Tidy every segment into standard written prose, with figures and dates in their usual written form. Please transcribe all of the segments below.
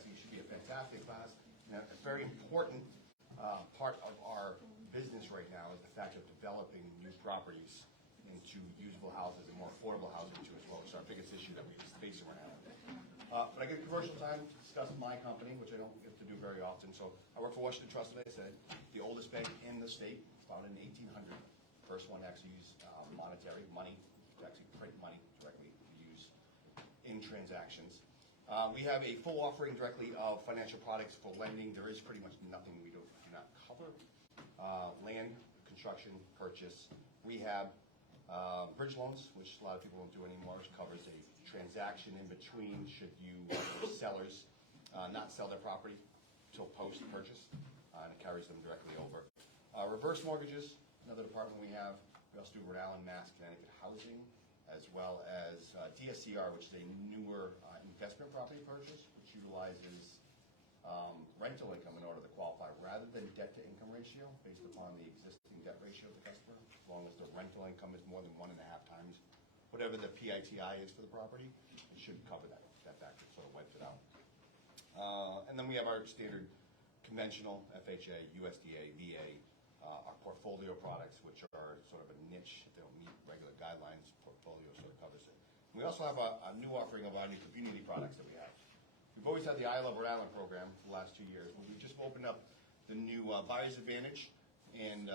Jackson. You should be a fantastic class. And a very important part of our business right now is the fact of developing new properties into usable houses and more affordable housing too as well. It's our biggest issue that we face right now. But I get commercial time to discuss my company, which I don't get to do very often. So I work for Washington Trust, as I said, the oldest bank in the state, founded in 1800. First one to actually use monetary money, to actually print money directly to use in transactions. We have a full offering directly of financial products for lending. There is pretty much nothing we do not cover. Land, construction, purchase, rehab, bridge loans, which a lot of people don't do anymore, which covers a transaction in between should you sellers not sell their property until post-purchase, and it carries them directly over. Reverse mortgages, another department we have. We also do Rhode Island, Mass, Connecticut housing, as well as DSCR, which is a newer investment property purchase, which utilizes rental income in order to qualify, rather than debt-to-income ratio, based upon the existing debt ratio of the customer. As long as the rental income is more than 1.5 times whatever the PITI is for the property, it should cover that factor, sort of wipes it out. And then we have our standard conventional FHA, USDA, VA, our portfolio products, which are sort of a niche. If they don't meet regular guidelines, portfolio sort of covers it. We also have a new offering of our new community products that we have. We've always had the I Love Rhode Island program for the last 2 years, but we just opened up the new Buyer's Advantage and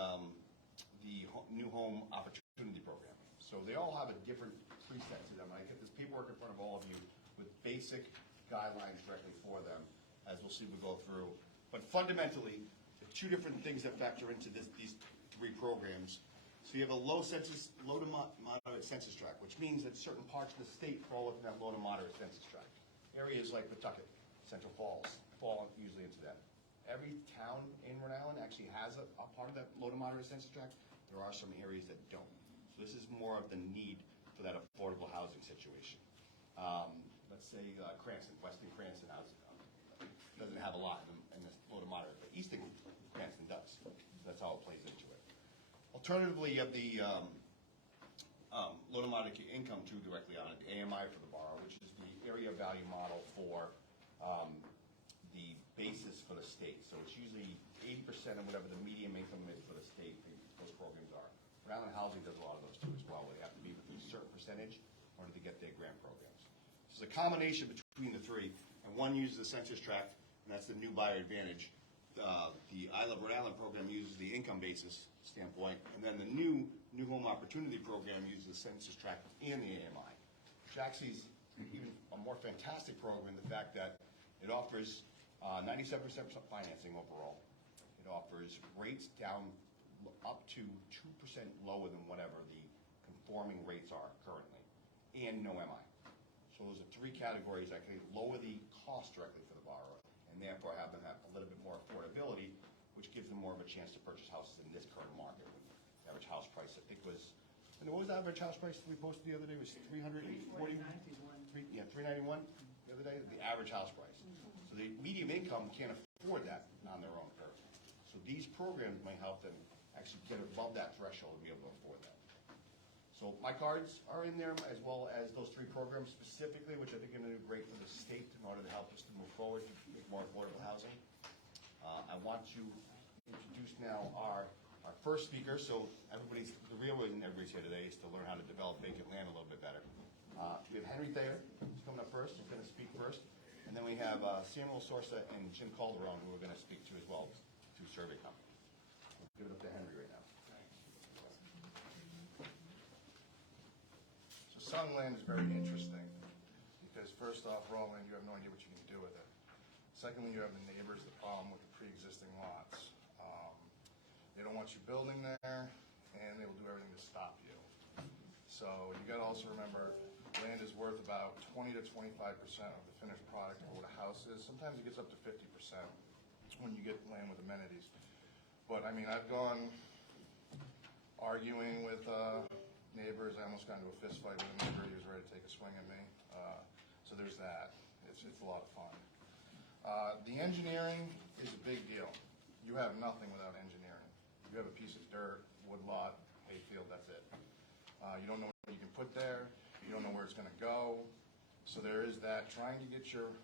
the New Home Opportunity Program. So they all have a different preset to them. I get this paperwork in front of all of you with basic guidelines directly for them, as we'll see we go through. But fundamentally, the two different things that factor into these three programs. So you have a low to moderate census tract, which means that certain parts of the state fall within that low to moderate census tract. Areas like Pawtucket, Central Falls, fall usually into that. Every town in Rhode Island actually has a part of that low to moderate census tract. There are some areas that don't. So this is more of the need for that affordable housing situation. Let's say Cranston, Weston Cranston housing doesn't have a lot in this low to moderate, but Easton Cranston does. So that's how it plays into it. Alternatively, you have the low to moderate income too directly on it, the AMI for the borrower, which is the area value model for the basis for the state. So it's usually 80% of whatever the median income is for the state. Those programs are. Rhode Island Housing does a lot of those too as well, where they have to be within a certain percentage in order to get their grant programs. So it's a combination between the three, and one uses the census tract, and that's the new Buyer Advantage. The I Love Rhode Island program uses the income basis standpoint, and then the new Home Opportunity program uses the census tract and the AMI, which actually is even a more fantastic program in the fact that it offers 97% financing overall. It offers rates down up to 2% lower than whatever the conforming rates are currently, and no MI. So those are three categories that can lower the cost directly for the borrower, and therefore have them have a little bit more affordability, which gives them more of a chance to purchase houses in this current market. The average house price, I think, was, and what was the average house price we posted the other day? It was $391 the other day, the average house price. So the medium income can't afford that on their own curve. So these programs may help them actually get above that threshold and be able to afford that. So my cards are in there, as well as those three programs specifically, which I think are going to do great for the state in order to help us to move forward to make more affordable housing. I want to introduce now our first speaker. So the real reason everybody's here today is to learn how to develop vacant land a little bit better. We have Henry Thayer, who's coming up first. He's going to speak first. And then we have Suorsa and Jim Caldarone, who are going to speak to as well, two survey companies. We'll give it up to Henry right now. Sun land is very interesting because first off, raw land, you have no idea what you can do with it. Secondly, you have the neighbors, the problem with the pre-existing lots. They don't want you building there, and they will do everything to stop you. So you got to also remember, land is worth about 20 to 25% of the finished product of what a house is. Sometimes it gets up to 50% when you get land with amenities. But I mean, I've gone arguing with neighbors. I almost got into a fist fight with a neighbor. He was ready to take a swing at me. So there's that. It's a lot of fun. The engineering is a big deal. You have nothing without engineering. You have a piece of dirt, wood lot, hayfield, that's it. You don't know what you can put there. You don't know where it's going to go. So there is that. Trying to get your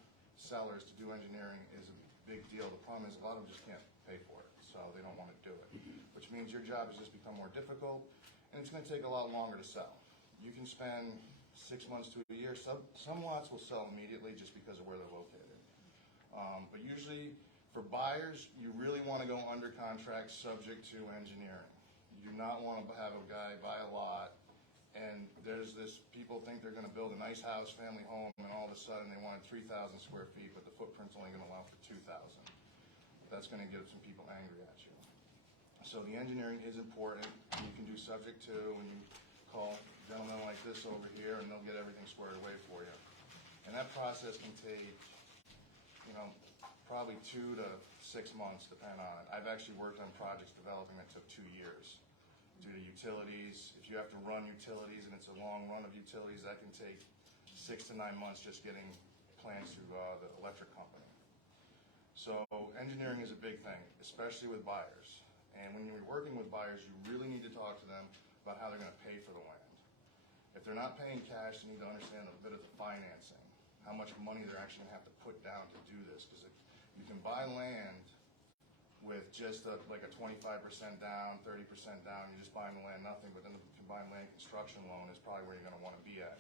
sellers to do engineering is a big deal. The problem is a lot of them just can't pay for it, so they don't want to do it, which means your job has just become more difficult, and it's going to take a lot longer to sell. You can spend 6 months to a year. Some lots will sell immediately just because of where they're located. But usually, for buyers, you really want to go under contract subject to engineering. You do not want to have a guy buy a lot, and there's this, people think they're going to build a nice house, family home, and all of a sudden they wanted 3,000 square feet, but the footprint's only going to allow for 2,000. That's going to get some people angry at you. So the engineering is important. You can do subject to, and you call gentlemen like this over here, and they'll get everything squared away for you. And that process can take, probably 2 to 6 months, depending on it. I've actually worked on projects developing that took 2 years due to utilities. If you have to run utilities and it's a long run of utilities, that can take 6 to 9 months just getting plans through the electric company. So engineering is a big thing, especially with buyers. And when you're working with buyers, you really need to talk to them about how they're going to pay for the land. If they're not paying cash, you need to understand a bit of the financing, how much money they're actually going to have to put down to do this. Because you can buy land with just like a 25% down, 30% down, you're just buying the land, nothing, but then the combined land construction loan is probably where you're going to want to be at.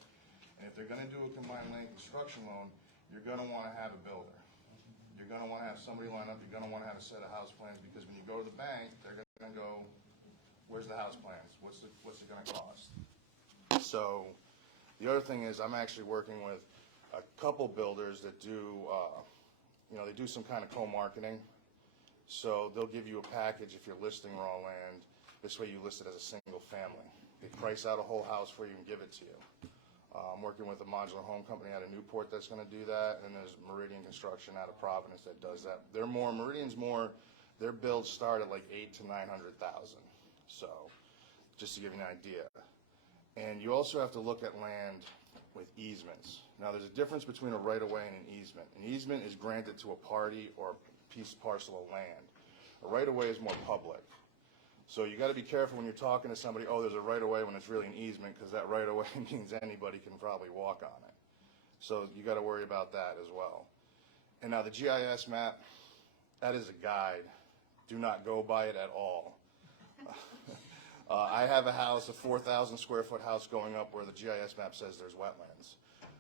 And if they're going to do a combined land construction loan, you're going to want to have a builder. You're going to want to have somebody line up, you're going to want to have a set of house plans, because when you go to the bank, they're going to go, where's the house plans? What's it going to cost? So the other thing is I'm actually working with a couple builders that do, they do some kind of co-marketing. So they'll give you a package if you're listing raw land. This way you list it as a single family. They price out a whole house for you and give it to you. I'm working with a modular home company out of Newport that's going to do that, and there's Meridian Construction out of Providence that does that. Their builds start at like 800,000 to 900,000. So just to give you an idea. And you also have to look at land with easements. Now there's a difference between a right-of-way and an easement. An easement is granted to a party or a piece parcel of land. A right-of-way is more public. So you got to be careful when you're talking to somebody, oh, there's a right-of-way, when it's really an easement, because that right-of-way means anybody can probably walk on it. So you got to worry about that as well. And now the GIS map, that is a guide. Do not go by it at all. I have a house, a 4,000 square foot house going up where the GIS map says there's wetlands.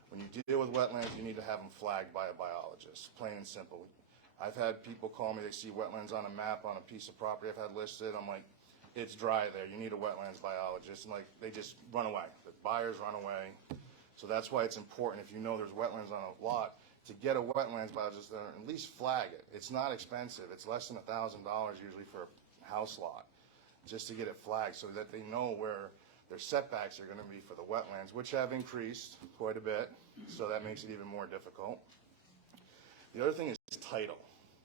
When you deal with wetlands, you need to have them flagged by a biologist, plain and simple. I've had people call me, they see wetlands on a map on a piece of property I've had listed. I'm like, it's dry there, you need a wetlands biologist. And like, they just run away. The buyers run away. So that's why it's important, if you know there's wetlands on a lot, to get a wetlands biologist there, at least flag it. It's not expensive. It's less than $1,000 usually for a house lot, just to get it flagged so that they know where their setbacks are going to be for the wetlands, which have increased quite a bit, so that makes it even more difficult. The other thing is title.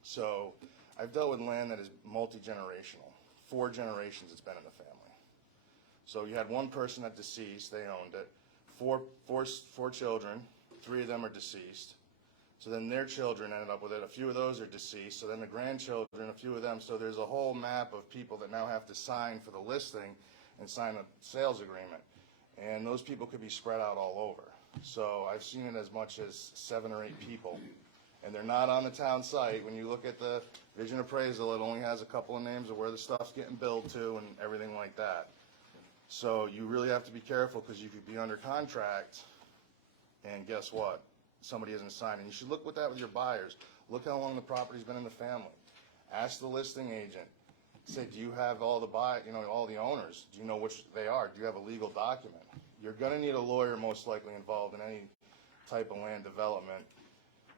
So I've dealt with land that is multi-generational. 4 generations it's been in the family. So you had one person that deceased, they owned it, four children, 3 of them are deceased. So then their children ended up with it. A few of those are deceased. So then the grandchildren, a few of them. So there's a whole map of people that now have to sign for the listing and sign a sales agreement. And those people could be spread out all over. So I've seen it as much as 7 or 8 people. And they're not on the town site. When you look at the vision appraisal, it only has a couple of names of where the stuff's getting billed to and everything like that. So you really have to be careful, because you could be under contract and guess what? Somebody isn't signing. You should look with that with your buyers. Look how long the property's been in the family. Ask the listing agent. Say, do you have all the all the owners? Do you know which they are? Do you have a legal document? You're going to need a lawyer most likely involved in any type of land development,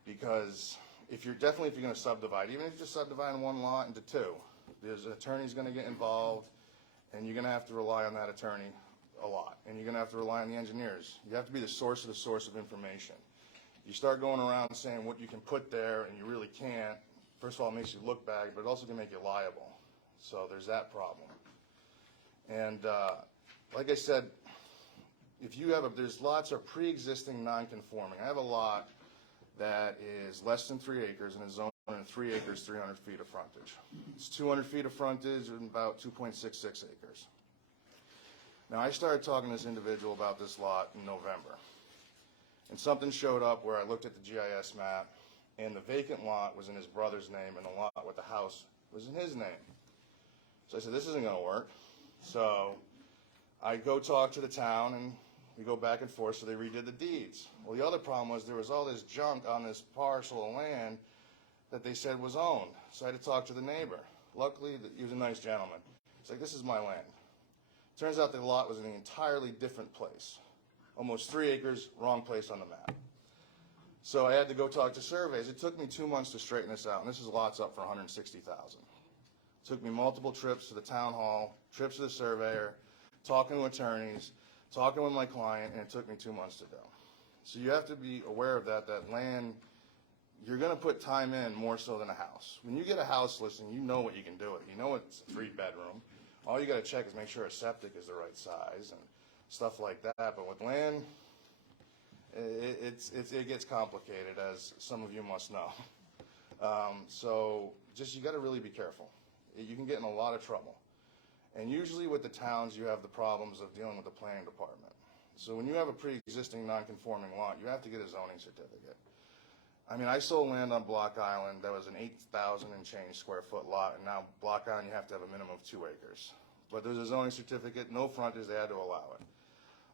because if you're going to subdivide, even if you're just subdividing one lot into 2, there's an attorney's going to get involved, and you're going to have to rely on that attorney a lot, and you're going to have to rely on the engineers. You have to be the source of information. You start going around saying what you can put there and you really can't. First of all, it makes you look bad, but it also can make you liable. So there's that problem. And like I said, there's lots are pre-existing non-conforming. I have a lot that is less than 3 acres and is zoned in 3 acres, 300 feet of frontage. It's 200 feet of frontage and about 2.66 acres. Now I started talking to this individual about this lot in November. And something showed up where I looked at the GIS map, and the vacant lot was in his brother's name, and the lot with the house was in his name. So I said, this isn't gonna work. So I go talk to the town, and we go back and forth, so they redid the deeds. Well, the other problem was there was all this junk on this parcel of land that they said was owned. So I had to talk to the neighbor. Luckily, he was a nice gentleman. He's like, this is my land. Turns out the lot was in an entirely different place. Almost 3 acres, wrong place on the map. So I had to go talk to surveys. It took me 2 months to straighten this out, and this is lots up for $160,000. It took me multiple trips to the town hall, trips to the surveyor, talking to attorneys, talking with my client, and it took me 2 months to do. So you have to be aware of that land, you're gonna put time in more so than a house. When you get a house listing, you know what you can do it. You know it's a 3-bedroom. All you gotta check is make sure a septic is the right size and stuff like that. But with land, it gets complicated, as some of you must know. So just, you gotta really be careful. You can get in a lot of trouble. And usually with the towns, you have the problems of dealing with the planning department. So when you have a pre-existing non-conforming lot, you have to get a zoning certificate. I mean, I sold land on Block Island that was an 8,000 and change square foot lot, and now Block Island, you have to have a minimum of 2 acres. But there's a zoning certificate, no frontage, they had to allow it.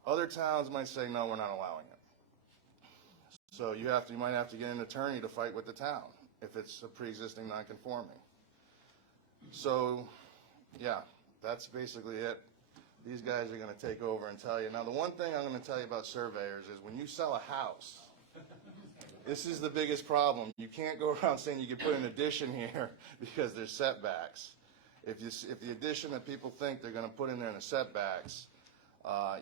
Other towns might say, no, we're not allowing it. So you might have to get an attorney to fight with the town if it's a pre-existing non-conforming. So, yeah, that's basically it. These guys are gonna take over and tell you. Now, the one thing I'm gonna tell you about surveyors is when you sell a house, this is the biggest problem. You can't go around saying you can put an addition here because there's setbacks. If the addition that people think they're gonna put in there in the setbacks,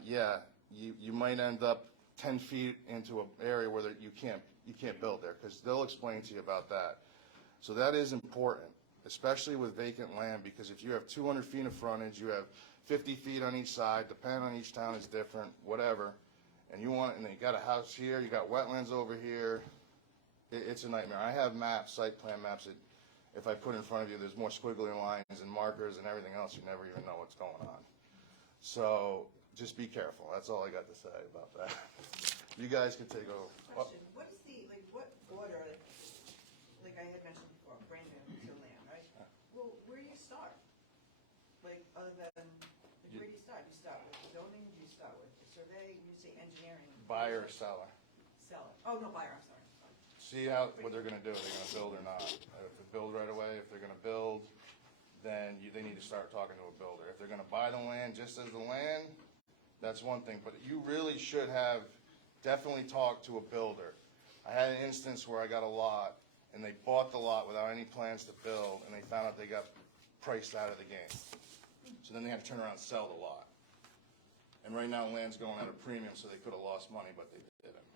yeah, you might end up 10 feet into an area where you can't build there, because they'll explain to you about that. So that is important, especially with vacant land, because if you have 200 feet of frontage, you have 50 feet on each side, depending on each town is different, whatever, and you got a house here, you got wetlands over here, it's a nightmare. I have maps, site plan maps, that if I put in front of you, there's more squiggly lines and markers and everything else, you never even know what's going on. So just be careful. That's all I got to say about that. You guys can take over. Question, what is what order, like I had mentioned before, brand new to land, right? Well, where do you start? Other than, where do you start? Do you start with zoning, do you start with the survey, you say engineering? Buyer or seller? Seller. Oh, no, buyer, I'm sorry. See what they're going to do. Are they going to build or not? If they build right away, if they're going to build, then they need to start talking to a builder. If they're going to buy the land just as the land, that's one thing. But you really should have definitely talked to a builder. I had an instance where I got a lot, and they bought the lot without any plans to build, and they found out they got priced out of the game. So then they had to turn around and sell the lot. And right now, land's going at a premium, so they could have lost money, but they didn't.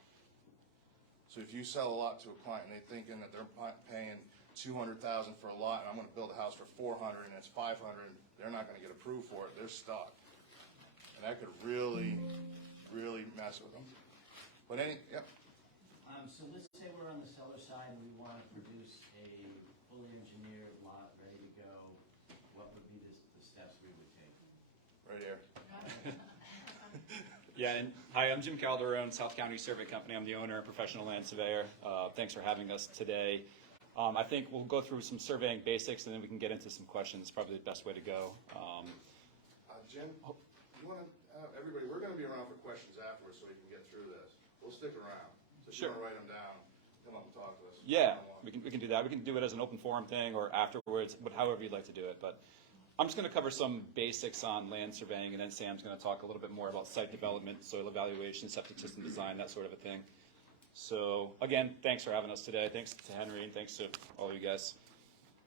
So if you sell a lot to a client and they're thinking that they're paying $200,000 for a lot, and I'm going to build a house for $400,000 and it's $500,000, they're not going to get approved for it. They're stuck, and that could really, really mess with them. But yeah. So let's say we're on the seller side and we want to produce a fully engineered lot ready to go. What would be the steps we would take? Right here. Yeah, and hi, I'm Jim Caldarone, South County Survey Company. I'm the owner and professional land surveyor. Thanks for having us today. I think we'll go through some surveying basics, and then we can get into some questions. Probably the best way to go. Jim, you want to, everybody, we're going to be around for questions afterwards so we can get through this. We'll stick around. So if Sure. you want to write them down, come up and talk to us. Yeah, we can do that. We can do it as an open forum thing or afterwards, however you'd like to do it. But I'm just going to cover some basics on land surveying, and then Sam's going to talk a little bit more about site development, soil evaluation, septic system design, that sort of a thing. So again, thanks for having us today. Thanks to Henry, and thanks to all you guys.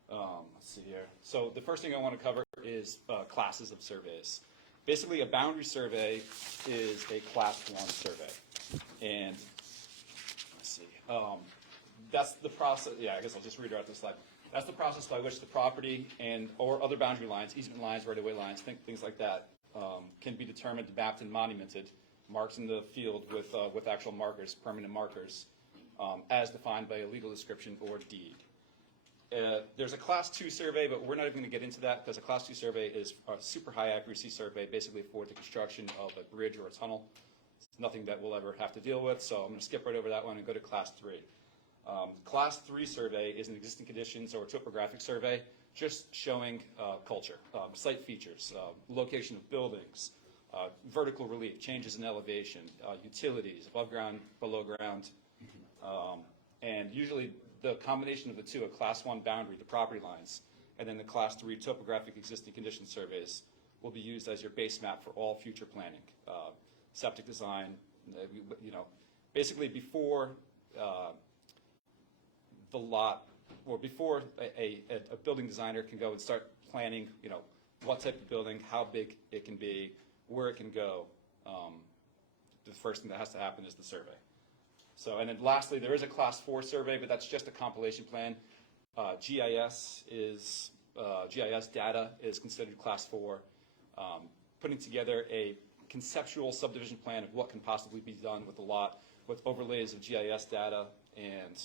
Let's see here. So the first thing I want to cover is classes of surveys. Basically, a boundary survey is a class 1 survey. And let's see. That's the process. Yeah, I guess I'll just read out this slide. That's the process by which the property or other boundary lines, easement lines, right-of-way lines, things like that, can be determined, mapped, and monumented, marked in the field with actual markers, permanent markers, as defined by a legal description or deed. There's a Class 2 survey, but we're not even going to get into that because a Class 2 survey is a super high accuracy survey, basically for the construction of a bridge or a tunnel. It's nothing that we'll ever have to deal with, so I'm going to skip right over that one and go to Class 3. Class 3 survey is an existing conditions or topographic survey, just showing culture, site features, location of buildings, vertical relief, changes in elevation, utilities, above ground, below ground, and usually the combination of the two, a Class 1 boundary, the property lines, and then the Class 3 topographic existing condition surveys will be used as your base map for all future planning. Septic design, basically before the lot, or before a building designer can go and start planning, what type of building, how big it can be, where it can go, the first thing that has to happen is the survey. So, and then lastly, there is a Class 4 survey, but that's just a compilation plan. GIS data is considered Class 4. Putting together a conceptual subdivision plan of what can possibly be done with the lot, with overlays of GIS data and,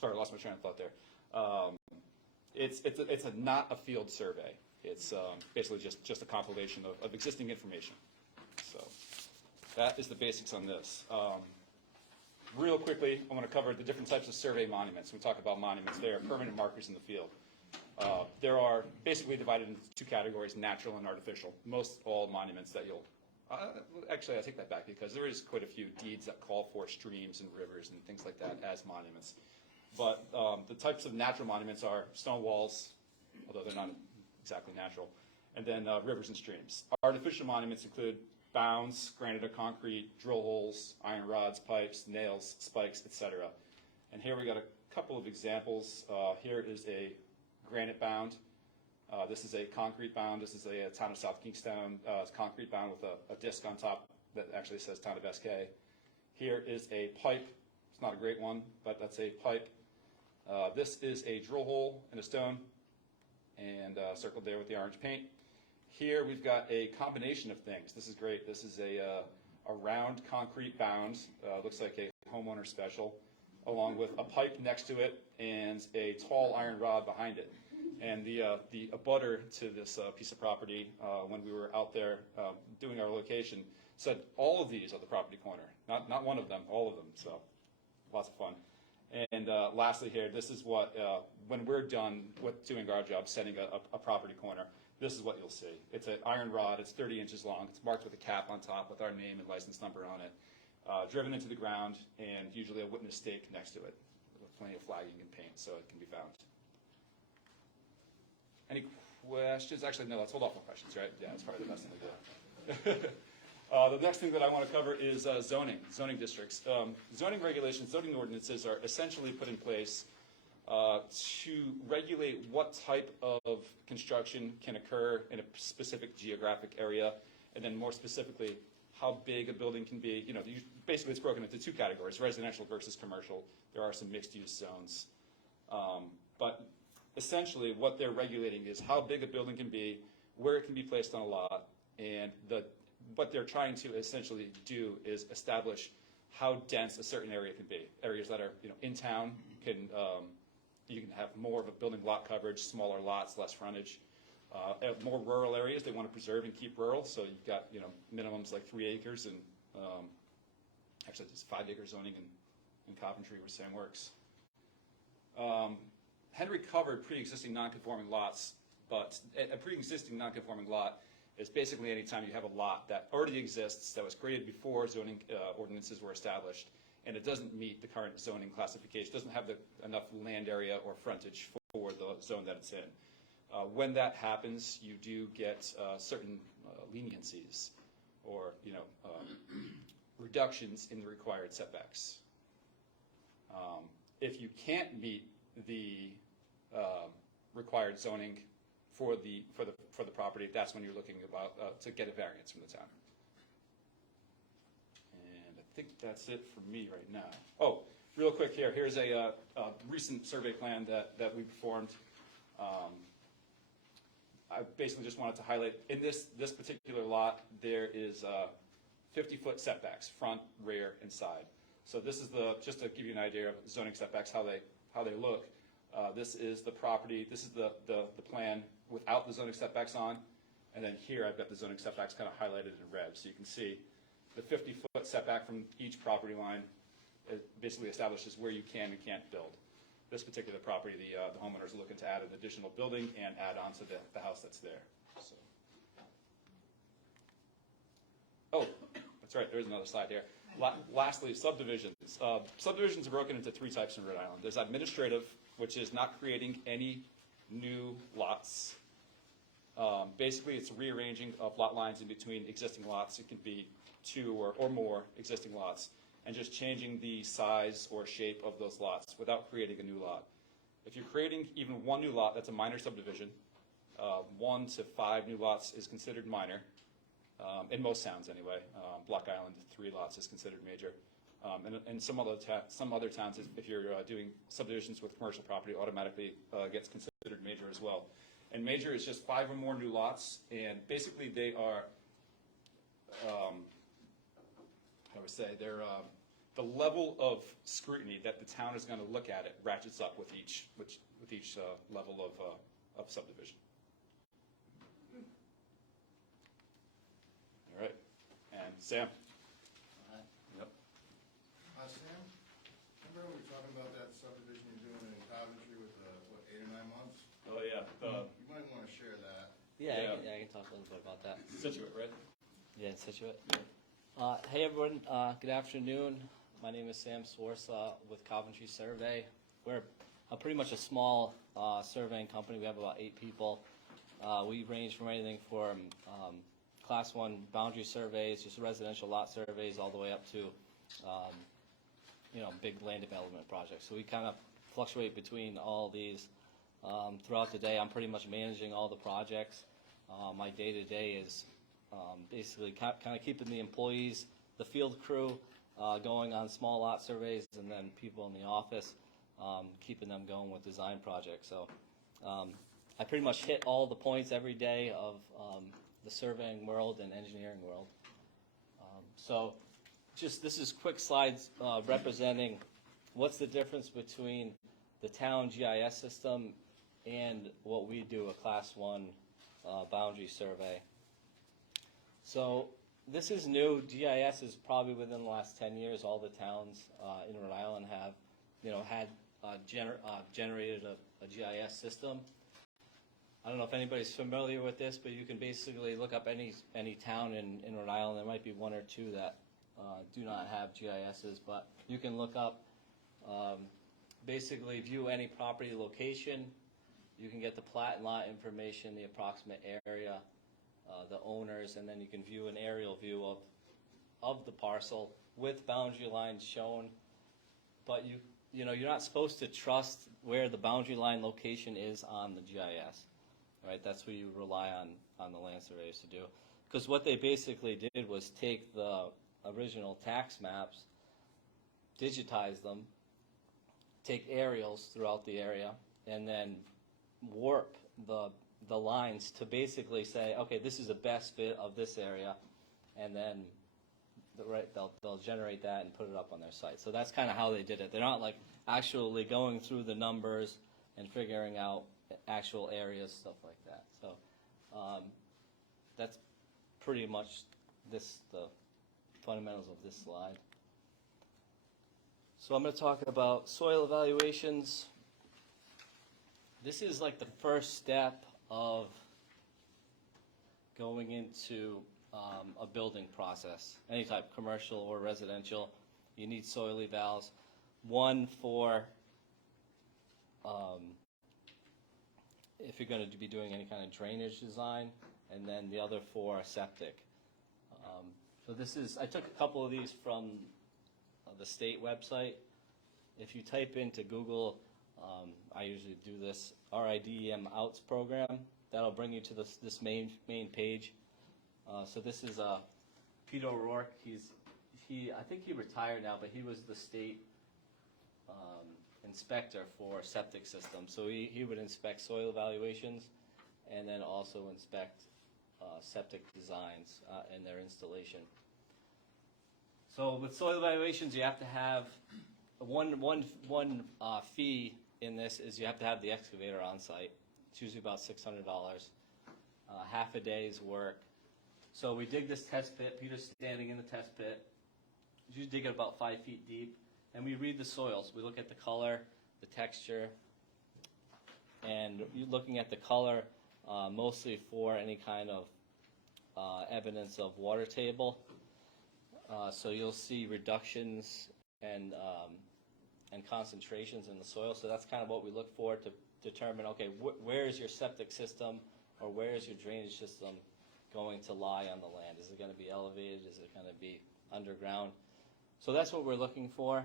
sorry, I lost my train of thought there. It's not a field survey. It's basically just a compilation of existing information. So that is the basics on this. Real quickly, I want to cover the different types of survey monuments. When we talk about monuments, they are permanent markers in the field. There are basically divided into two categories, natural and artificial. Most all monuments that you'll, actually I take that back because there is quite a few deeds that call for streams and rivers and things like that as monuments. But the types of natural monuments are stone walls, although they're not exactly natural, and then rivers and streams. Artificial monuments include bounds, granite or concrete, drill holes, iron rods, pipes, nails, spikes, etc. And here we got a couple of examples. Here is a granite bound. This is a concrete bound. This is a town of South Kingstown concrete bound with a disc on top that actually says town of SK. Here is a pipe. It's not a great one, but that's a pipe. This is a drill hole in a stone, and circled there with the orange paint. Here we've got a combination of things. This is great. This is a round concrete bound, looks like a homeowner special, along with a pipe next to it and a tall iron rod behind it. And the abutter to this piece of property, when we were out there doing our location, said all of these are the property corner. Not one of them, all of them. So lots of fun. And lastly here, this is what, when we're done with doing our job, setting a property corner, this is what you'll see. It's an iron rod. It's 30 inches long. It's marked with a cap on top with our name and license number on it. Driven into the ground, and usually a witness stake next to it with plenty of flagging and paint so it can be found. Any questions? Actually, no, let's hold off on questions, right? Yeah, it's probably the best thing to do. The next thing that I want to cover is zoning districts. Zoning regulations, zoning ordinances are essentially put in place to regulate what type of construction can occur in a specific geographic area, and then more specifically, how big a building can be. Basically it's broken into two categories, residential versus commercial. There are some mixed-use zones. But essentially what they're regulating is how big a building can be, where it can be placed on a lot, and what they're trying to essentially do is establish how dense a certain area can be. Areas that are in town you can have more of a building lot coverage, smaller lots, less frontage. More rural areas they want to preserve and keep rural, so you've got minimums like 3 acres, and actually it's 5 acre zoning in Coventry where same works. Henry covered pre-existing non-conforming lots, but a pre-existing non-conforming lot is basically any time you have a lot that already exists, that was created before zoning ordinances were established, and it doesn't meet the current zoning classification, doesn't have enough land area or frontage for the zone that it's in. When that happens, you do get certain leniencies or reductions in the required setbacks. If you can't meet the required zoning for the property, that's when you're looking about to get a variance from the town. And I think that's it for me right now. Oh, real quick here. Here's a recent survey plan that we performed. I basically just wanted to highlight, in this particular lot, there is 50-foot setbacks, front, rear, and side. So this is just to give you an idea of zoning setbacks, how they look. This is the property, this is the plan without the zoning setbacks on, and then here I've got the zoning setbacks kind of highlighted in red. So you can see the 50-foot setback from each property line, it basically establishes where you can and can't build. This particular property, the homeowners are looking to add an additional building and add on to the house that's there. So. Oh, that's right, there's another slide here. Lastly, subdivisions. Subdivisions are broken into 3 types in Rhode Island. There's administrative, which is not creating any new lots. Basically, it's rearranging of lot lines in between existing lots. It can be 2 or more existing lots, and just changing the size or shape of those lots without creating a new lot. If you're creating even 1 new lot, that's a minor subdivision. 1 to 5 new lots is considered minor, in most towns anyway. Block Island, 3 lots is considered major. And some other towns, if you're doing subdivisions with commercial property, automatically gets considered major as well. And major is just 5 or more new lots, and basically they are, I would say, they're the level of scrutiny that the town is going to look at it ratchets up with each level of subdivision. All right, and Sam. Yep. Sam, remember when we were talking about that subdivision you're doing in Coventry with the, 8 or 9 months? Oh yeah. You might want to share that. Yeah, I can talk a little bit about that. Situate, right? Yeah, Situate. Hey everyone, good afternoon. My name is Sam Suorsa with Coventry Survey. We're pretty much a small surveying company. We have about 8 people. We range from anything from Class 1 boundary surveys, just residential lot surveys, all the way up to big land development projects. So we kind of fluctuate between all these. Throughout the day, I'm pretty much managing all the projects. My day-to-day is basically kind of keeping the employees, the field crew, going on small lot surveys, and then people in the office, keeping them going with design projects. So I pretty much hit all the points every day of the surveying world and engineering world. So this is quick slides representing what's the difference between the town GIS system and what we do, a Class 1 boundary survey. So this is new. GIS is probably within the last 10 years. All the towns in Rhode Island have, generated a GIS system. I don't know if anybody's familiar with this, but you can basically look up any town in Rhode Island. There might be 1 or 2 that do not have GISs, but you can look up, basically view any property location. You can get the plat and lot information, the approximate area, the owners, and then you can view an aerial view of the parcel with boundary lines shown. But you're not supposed to trust where the boundary line location is on the GIS, right? That's what you rely on the land surveyors to do. Because what they basically did was take the original tax maps, digitize them, take aerials throughout the area, and then warp the lines to basically say, okay, this is the best fit of this area, and then they'll generate that and put it up on their site. So that's kind of how they did it. They're not like actually going through the numbers and figuring out actual areas, stuff like that. So that's pretty much the fundamentals of this slide. So I'm going to talk about soil evaluations. This is like the first step of going into a building process, any type, commercial or residential. You need soil evals. One for if you're going to be doing any kind of drainage design, and then the other for septic. So I took a couple of these from the state website. If you type into Google, I usually do this, RIDEM OUTS program, that'll bring you to this main page. So this is Peter O'Rourke. I think he retired now, but he was the state inspector for septic systems. So he would inspect soil evaluations and then also inspect septic designs and their installation. So with soil evaluations, you have to have one fee in this is you have to have the excavator on site. It's usually about $600, half a day's work. So we dig this test pit. Peter's standing in the test pit. You dig it about 5 feet deep, and we read the soils. We look at the color, the texture, and you're looking at the color mostly for any kind of evidence of water table. So you'll see reductions and concentrations in the soil. So that's kind of what we look for to determine, okay, where is your septic system or where is your drainage system going to lie on the land? Is it going to be elevated? Is it going to be underground? So that's what we're looking for.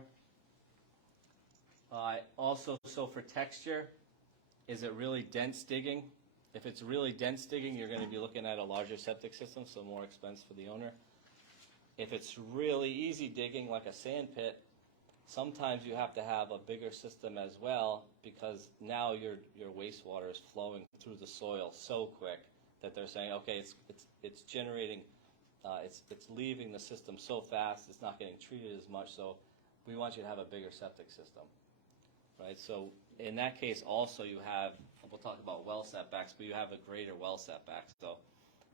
Also, so for texture, is it really dense digging? If it's really dense digging, you're going to be looking at a larger septic system, so more expense for the owner. If it's really easy digging, like a sand pit, sometimes you have to have a bigger system as well, because now your wastewater is flowing through the soil so quick that they're saying, okay, it's generating, it's leaving the system so fast, it's not getting treated as much, so we want you to have a bigger septic system, right? So in that case, also you have, we'll talk about well setbacks, but you have a greater well setback. So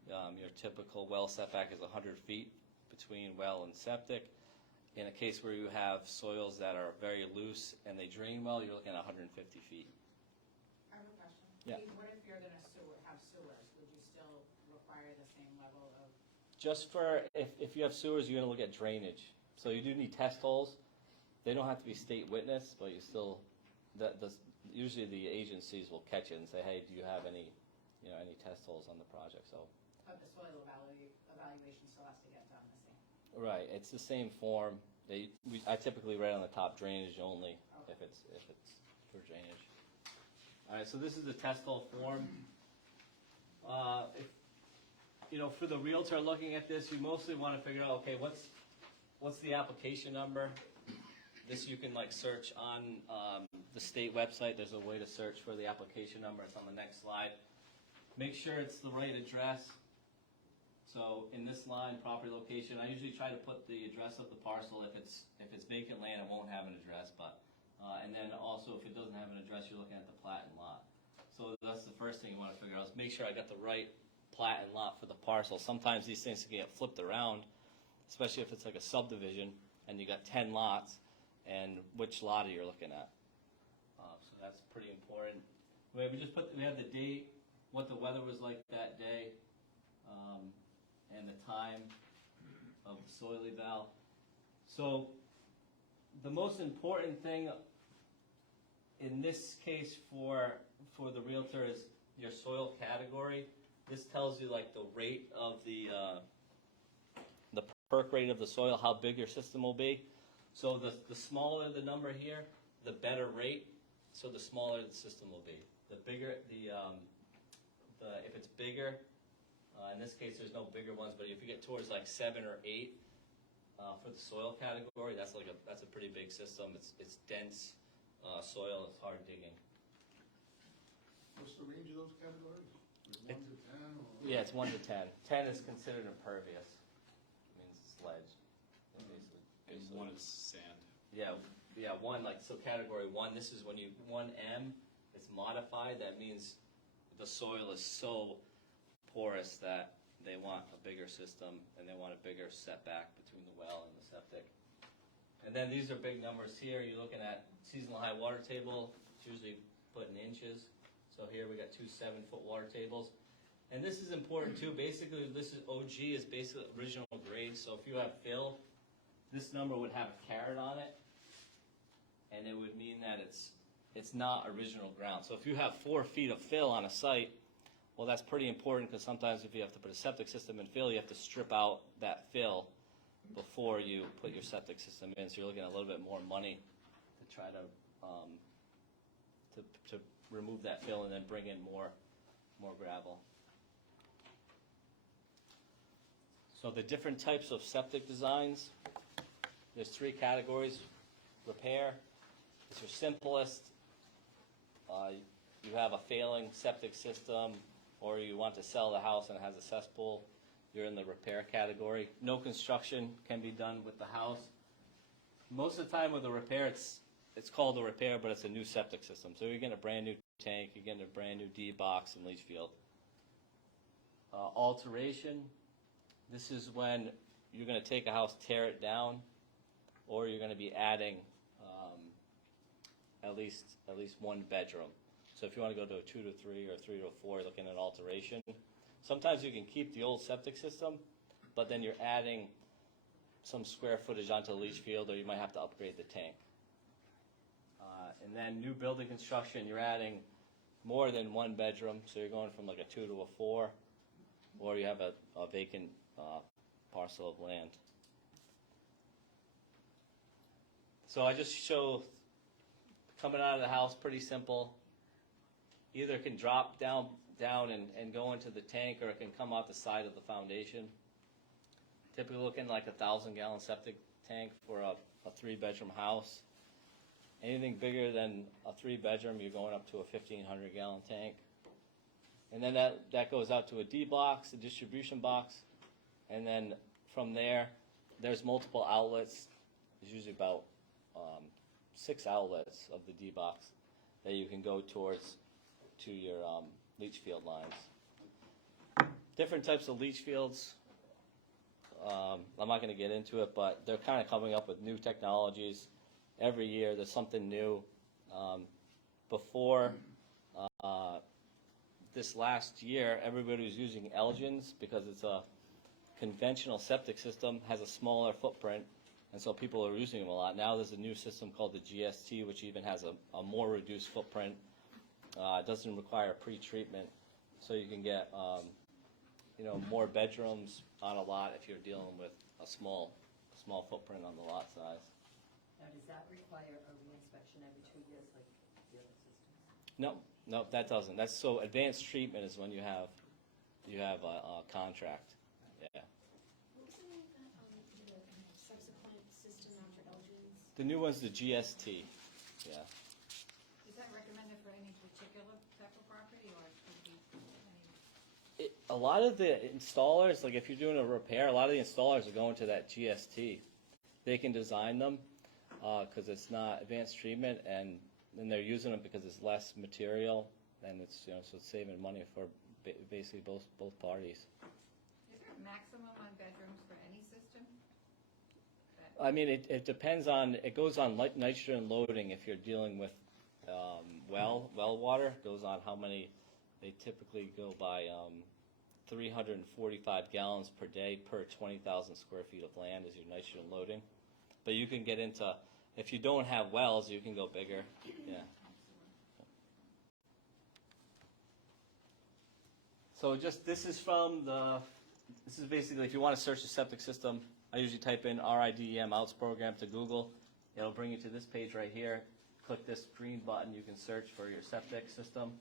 your typical well setback is 100 feet between well and septic. In a case where you have soils that are very loose and they drain well, you're looking at 150 feet. I have a question. Yeah. What if you're gonna have sewers? Would you still require the same level of? Just for, if you have sewers, you're gonna look at drainage. So you do need test holes. They don't have to be state witness, but you still, usually the agencies will catch it and say, hey, do you have any test holes on the project? So. But the soil evaluation still has to get done the same. Right, it's the same form. I typically write on the top drainage only if it's for drainage. All right, so this is the test hole form. For the realtor looking at this, you mostly want to figure out, okay, what's the application number? This you can search on the state website. There's a way to search for the application number. It's on the next slide. Make sure it's the right address. So in this line, property location, I usually try to put the address of the parcel. If it's vacant land, it won't have an address, but and then also if it doesn't have an address, you're looking at the plat and lot. So that's the first thing you want to figure out is make sure I got the right plat and lot for the parcel. Sometimes these things can get flipped around, especially if it's like a subdivision and you got 10 lots, and which lot are you looking at? So that's pretty important. We have the date, what the weather was like that day. And the time of the soil eval. So the most important thing in this case for the realtor is your soil category. This tells you the rate of the perk rate of the soil, how big your system will be. So the smaller the number here, the better rate. So the smaller the system will be. The bigger if it's bigger. In this case, there's no bigger ones, but if you get towards 7 or 8 for the soil category, that's a pretty big system. It's dense soil. It's hard digging. What's the range of those categories? Is 1 to 10? Or? Yeah, it's 1 to 10. 10 is considered impervious. It means it's ledge. And one is sand. Yeah. 1 so category 1. This is when 1M. It's modified. That means the soil is so porous that they want a bigger system and they want a bigger setback between the well and the septic. And then these are big numbers here. You're looking at seasonal high water table. It's usually put in inches. So here we got 2 7-foot water tables. And this is important too. Basically, this is OG is basically original grade. So if you have fill, this number would have a caret on it, and it would mean that it's not original ground. So if you have 4 feet of fill on a site, well, that's pretty important because sometimes if you have to put a septic system in fill, you have to strip out that fill before you put your septic system in. So you're looking at a little bit more money to try to remove that fill and then bring in more gravel. So the different types of septic designs, there's 3 categories. Repair is your simplest. You have a failing septic system, or you want to sell the house and it has a cesspool, you're in the repair category. No construction can be done with the house. Most of the time with a repair, it's called a repair, but it's a new septic system. So you're getting a brand new tank, you're getting a brand new D-box and leach field. Alteration, this is when you're going to take a house, tear it down, or you're going to be adding at least one bedroom. So if you want to go to a 2 to 3 or 3 to 4, you're looking at an alteration. Sometimes you can keep the old septic system, but then you're adding some square footage onto the leach field, or you might have to upgrade the tank. And then new building construction, you're adding more than one bedroom, so you're going from like a 2 to a 4, or you have a vacant parcel of land. So I just show coming out of the house, pretty simple. Either it can drop down and go into the tank, or it can come off the side of the foundation. Typically looking like 1,000-gallon septic tank for a 3-bedroom house. Anything bigger than a 3-bedroom, you're going up to a 1,500-gallon tank. And then that goes out to a D box, a distribution box. And then from there, there's multiple outlets. There's usually about 6 outlets of the D box that you can go towards to your leach field lines. Different types of leach fields. I'm not going to get into it, but they're kind of coming up with new technologies. Every year there's something new. Before this last year, everybody was using Elgins because it's a conventional septic system, has a smaller footprint, and so people are using them a lot. Now there's a new system called the GST, which even has a more reduced footprint. It doesn't require pre-treatment, so you can get more bedrooms on a lot if you're dealing with a small footprint on the lot size. Now, does that require a reinspection every 2 years like the other systems? No, that doesn't. That's so advanced treatment is when you have a contract. Yeah. What was the name of the subsequent system after Elgin's? The new one's the GST. Yeah. Is that recommended for any particular type of property, or could it be any? A lot of the installers, like if you're doing a repair, a lot of the installers are going to that GST. They can design them because it's not advanced treatment, and then they're using them because it's less material, and it's so it's saving money for basically both parties. Is there a maximum on bedrooms for any system? I mean, it depends on, it goes on nitrogen loading if you're dealing with well water. It goes on how many, they typically go by 345 gallons per day per 20,000 square feet of land is your nitrogen loading. But you can get into, if you don't have wells, you can go bigger. Yeah. So this is basically, if you want to search the septic system, I usually type in RIDEM outs program to Google. It'll bring you to this page right here. Click this green button, you can search for your septic system.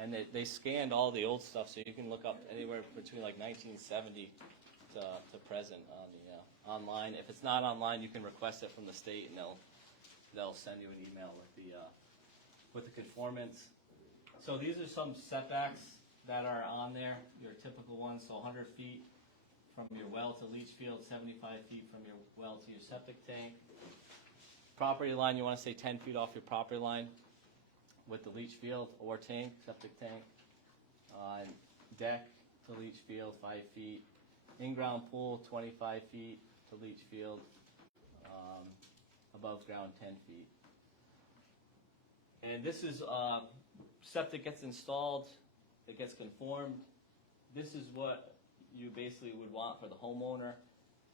And they scanned all the old stuff, so you can look up anywhere between like 1970 to present on the online. If it's not online, you can request it from the state, and they'll send you an email with the conformance. So these are some setbacks that are on there, your typical ones. So 100 feet from your well to leach field, 75 feet from your well to your septic tank. Property line, you want to say 10 feet off your property line with the leach field or tank, septic tank. Deck to leach field, 5 feet. In-ground pool, 25 feet to leach field. Above ground, 10 feet. And this is, septic gets installed, it gets conformed. This is what you basically would want for the homeowner.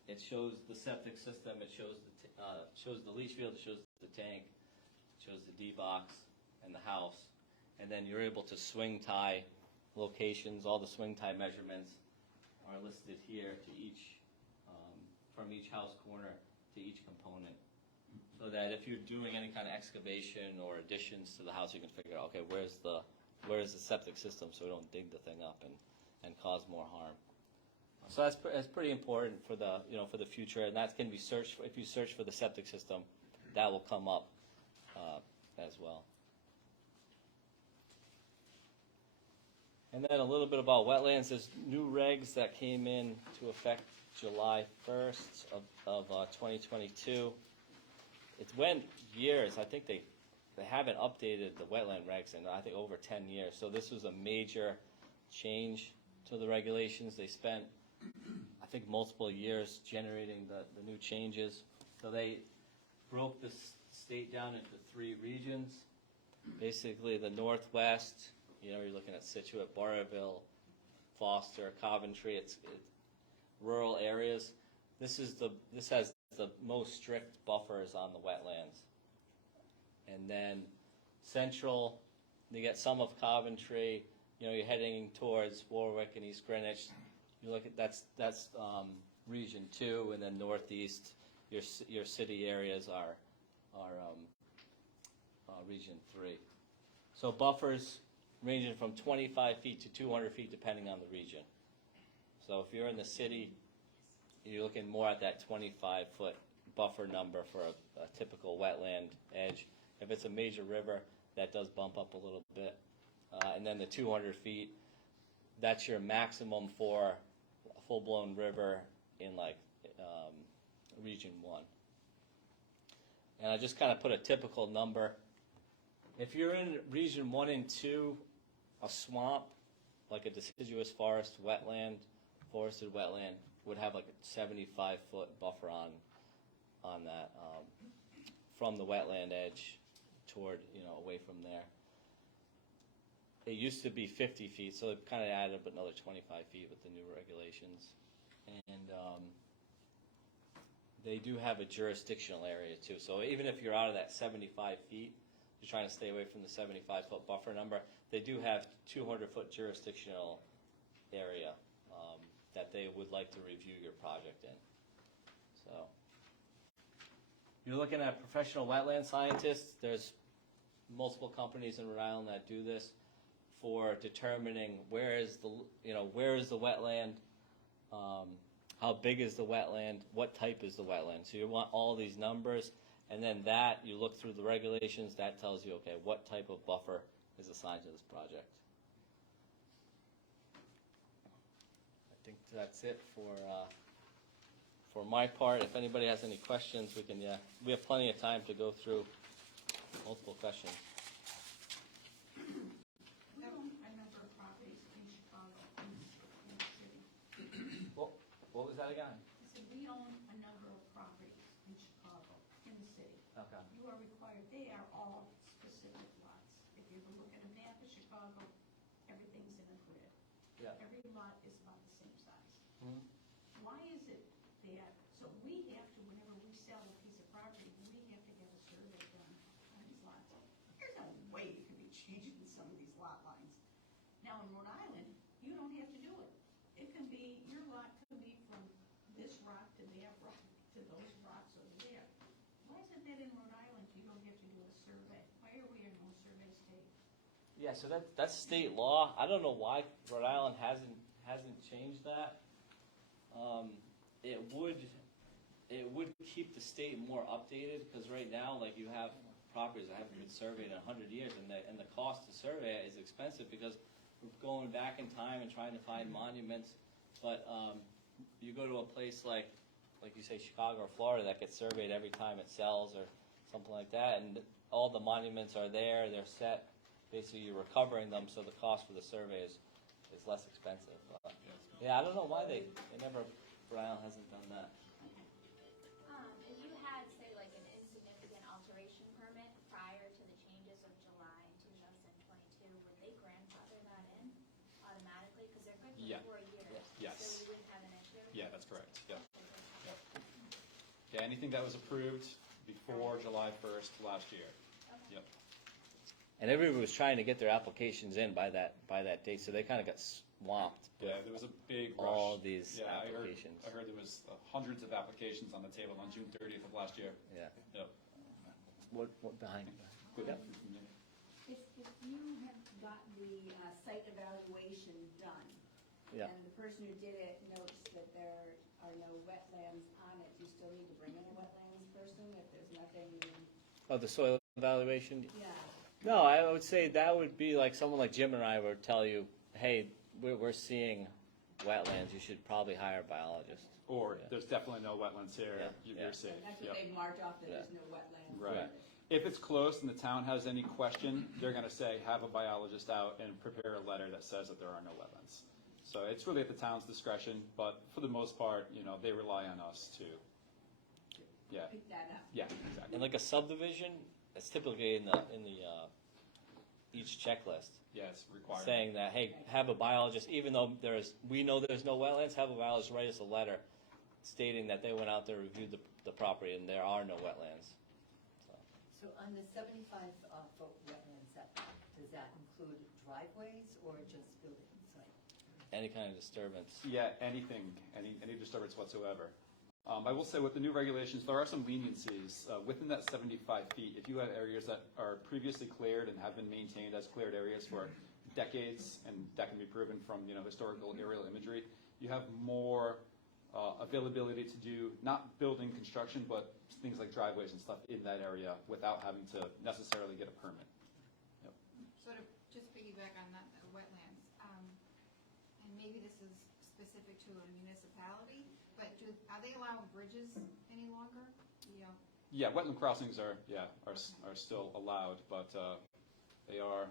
It shows the septic system, it shows the leach field, it shows the tank, it shows the D box and the house. And then you're able to swing tie locations. All the swing tie measurements are listed here to each, from each house corner to each component. So that if you're doing any kind of excavation or additions to the house, you can figure out, okay, where's the septic system, so we don't dig the thing up and cause more harm. So that's pretty important for the future, and that can be searched for. If you search for the septic system, that will come up as well. And then a little bit about wetlands. There's new regs that came in to effect July 1st of 2022. It went years. I think they haven't updated the wetland regs in, I think, over 10 years. So this was a major change to the regulations. They spent, I think, multiple years generating the new changes. So they broke the state down into 3 regions. Basically, the Northwest, you're looking at Situate, Barterville, Foster, Coventry. It's rural areas. This has the most strict buffers on the wetlands. And then Central, you get some of Coventry. You're heading towards Warwick and East Greenwich. You look at that's Region 2, and then Northeast. Your city areas are Region 3. So buffers ranging from 25 feet to 200 feet depending on the region. So if you're in the city, you're looking more at that 25-foot buffer number for a typical wetland edge. If it's a major river, that does bump up a little bit. And then the 200 feet, that's your maximum for a full-blown river in Region 1. And I just kind of put a typical number. If you're in Region 1 and 2, a swamp, like a deciduous forest, forested wetland, would have like a 75-foot buffer on that from the wetland edge toward, away from there. It used to be 50 feet, so it kind of added up another 25 feet with the new regulations. And they do have a jurisdictional area too. So even if you're out of that 75 feet, you're trying to stay away from the 75-foot buffer number, they do have 200-foot jurisdictional area that they would like to review your project in. So you're looking at professional wetland scientists. There's multiple companies in Rhode Island that do this for determining where is the wetland, how big is the wetland, what type is the wetland. So you want all these numbers, and then that you look through the regulations. That tells you, okay, what type of buffer is assigned to this project. I think that's it for my part. If anybody has any questions, we have plenty of time to go through multiple questions. We own a number of properties in Chicago, in the city. What was that again? I said, we own a number of properties in Chicago, in the city. Okay. You are required, they are all specific lots. If you look at a map of Chicago, everything's in a grid. Yeah. Every lot is about the same size. Mhm. Why is it that, so we have to, whenever we sell a piece of property, we have to get a survey done on these lots. There's no way you can be changing some of these lot lines. Now, in Rhode Island, you don't have to do it. It can be, your lot could be from this rock to that rock, to those rocks over there. Why is it that in Rhode Island, you don't have to do a survey? Why are we in no survey state? Yeah, so that's state law. I don't know why Rhode Island hasn't changed that. It would keep the state more updated, because right now, like, you have properties that haven't been surveyed in 100 years, and the cost to survey it is expensive because we're going back in time and trying to find monuments. But you go to a place like you say, Chicago or Florida, that gets surveyed every time it sells or something like that, and all the monuments are there, they're set. Basically, you're recovering them, so the cost for the survey is less expensive. But, yeah, I don't know why Rhode Island hasn't done that. If you had, say, like an insignificant alteration permit prior to the changes of July 2022, would they grandfather that in automatically? Because they're good for Yeah. 4 years. Yes. So we wouldn't have an issue? Yeah, that's correct. Yep. Yeah, anything that was approved before July 1st last year. Okay. Yep. And everybody was trying to get their applications in by that date, so they kind of got swamped. Yeah, there was a big rush. All these yeah, applications. I heard there was hundreds of applications on the table on June 30th of last year. Yeah. Yep. What behind? Good. Yep. If you have gotten the site evaluation done, Yeah. and the person who did it notes that there are no wetlands on it, do you still need to bring in a wetlands person if there's nothing? Oh, the soil evaluation? Yeah. No, I would say that would be like someone like Jim and I would tell you, hey, we're seeing wetlands, you should probably hire a biologist. Or Yeah. there's definitely no wetlands here. Yeah. You're Yeah. safe. And that's Yep. what they mark off, that Yeah. there's no wetlands. Right. If it's close and the town has any question, they're going to say, have a biologist out and prepare a letter that says that there are no wetlands. So it's really at the town's discretion, but for the most part, they rely on us to, Yeah. pick that up. Yeah, exactly. And like a subdivision, it's typically in the each checklist. Yeah, it's required. Saying that, hey, have a biologist, even though we know there's no wetlands, have a biologist write us a letter stating that they went out there, reviewed the property, and there are no wetlands. So on the 75-foot wetland setback, does that include driveways or just building site? Any kind of disturbance. Yeah, anything, any disturbance whatsoever. I will say with the new regulations, there are some leniencies within that 75 feet. If you have areas that are previously cleared and have been maintained as cleared areas for decades, and that can be proven from historical aerial imagery, you have more availability to do not building construction, but things like driveways and stuff in that area without having to necessarily get a permit. Yep. Sort of just piggyback on that, the wetlands, and maybe this is specific to a municipality, but are they allowing bridges any longer? You know, Yeah, wetland crossings are still allowed, but they are